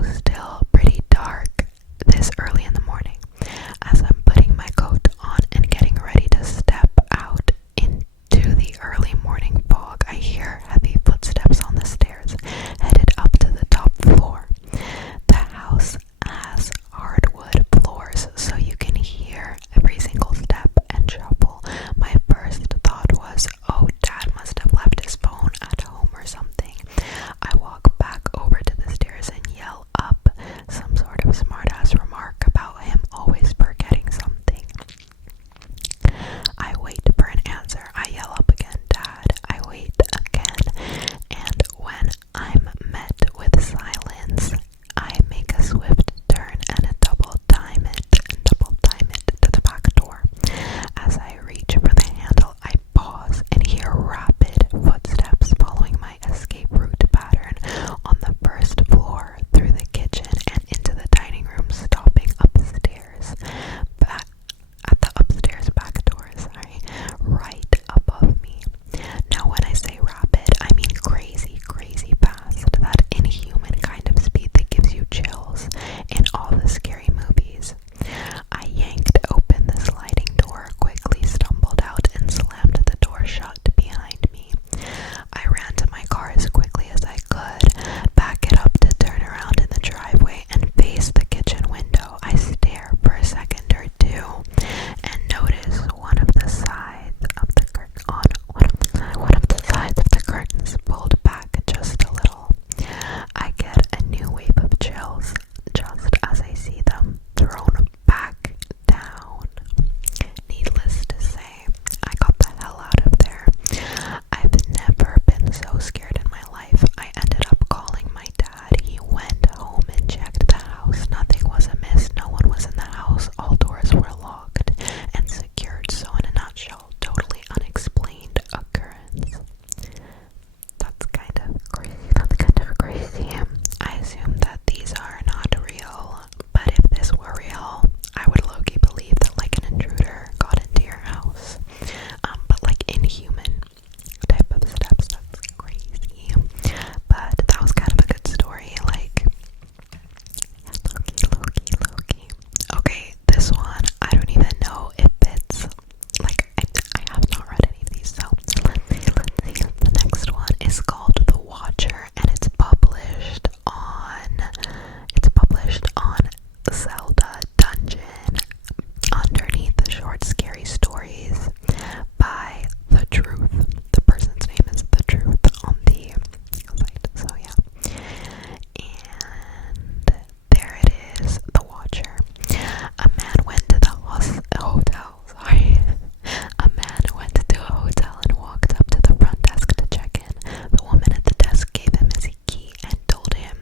also still pretty dark this early in the morning. As I'm putting my coat on and getting ready to step out into the early morning fog, I hear heavy footsteps on the stairs, headed up to the top floor. The house has hardwood floors, so you can hear every single step and shuffle. My first thought was, oh, Dad must have left his phone at home or something. I walk back over to the stairs and yell up some sort of smartass remark about him always forgetting something. I wait for an answer. I yell up again, Dad. I wait again, and when I'm met with silence, I make a swift turn and double time it to the back door. As I reach for the handle, I pause and hear rapid footsteps following my escape route pattern on the first floor, through the kitchen and into the dining room, stopping upstairs. At the upstairs back door, right above me. Now when I say rapid, I mean crazy fast, that inhuman kind of speed that gives you chills in all the scary movies. I yanked open the sliding door, quickly stumbled out and slammed the door shut behind me. I ran to my car as quickly as I could, back it up to turn around in the driveway and face the kitchen window. I stare for a second or two and notice one of the sides of the curtains pulled back just a little. I get a new wave of chills just as I see them thrown back down. Needless to say, I got the hell out of there. I've never been so scared in my life. I ended up calling my dad. He went home and checked the house. Nothing was amiss. No one was in the house. All doors were locked and secured. So in a nutshell, totally unexplained occurrence. That's kind of crazy. I assume that these are not real, but if this were real, I would low-key believe that like an intruder got into your house. But like inhuman type of steps, that's crazy. But that was kind of a good story, like, low-key. Okay, this one, I don't even know if it's, like, I have not read any of these, so let's see. The next one is called The Watcher, and it's published on Zelda Dungeon, underneath the short scary stories by The Truth. The person's name is The Truth on the site, so yeah. And there it is, The Watcher. A man went to the hotel. A man went to a hotel and walked up to the front desk to check in. The woman at the desk gave him his key and told him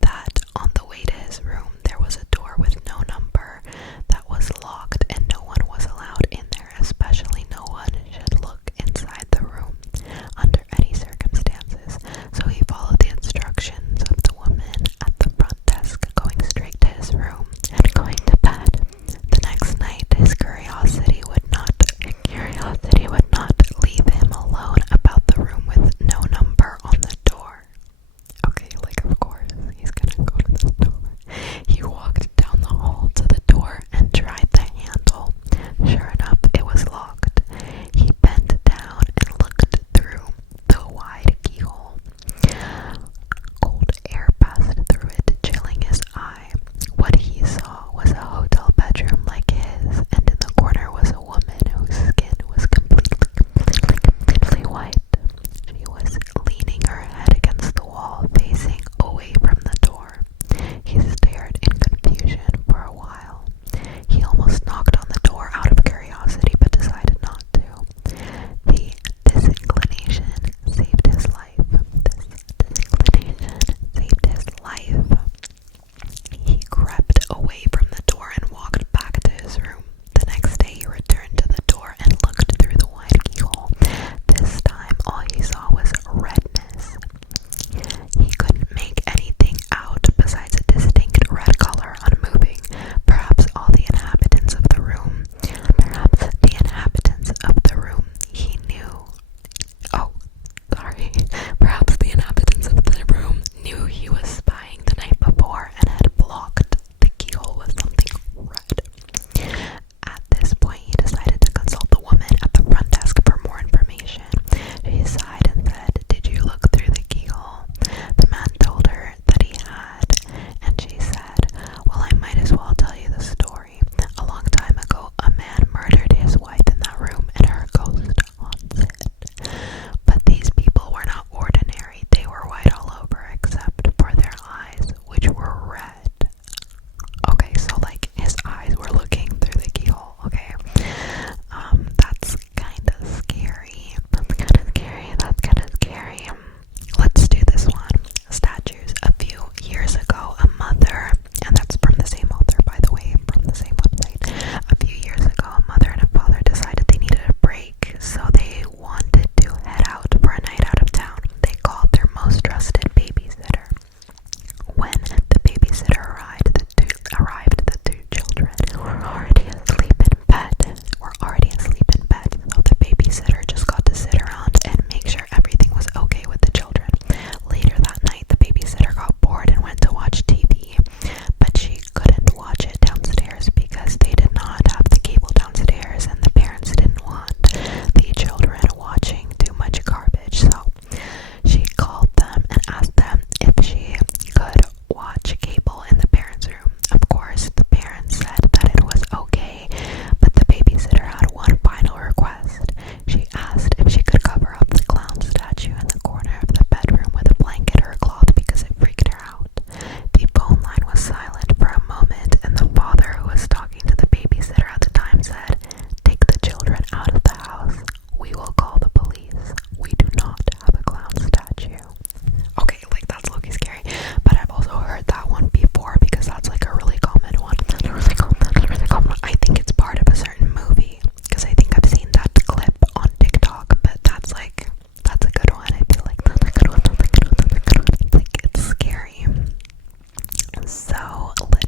that on the way to his room there was a door with no number that was locked and no one was allowed in there, especially no one should look inside the room under any circumstances. So he followed the instructions of the woman at the front desk, going straight to his room and going to bed. The next night his curiosity would not leave him alone about the room with no number on the door. Okay, like of course he's gonna go to the door. He walked down the hall to the door and tried the handle. Sure enough, it was locked. He bent down and looked through the wide keyhole. Cold air passed through it, chilling his eye. What he saw was a hotel bedroom like his, and in the corner was a woman whose skin was completely white. She was leaning her head against the wall, facing away from the door. He stared in confusion for a while. He almost knocked on the door out of curiosity, but decided not to. The disinclination saved his life. He crept away from the door and walked back to his room. The next day he returned to the door and looked through the wide keyhole. This time all he saw was redness. He couldn't make anything out besides a distinct red color, unmoving. Perhaps the inhabitants of the room he knew. Perhaps the inhabitants of the room knew he was spying the night before and So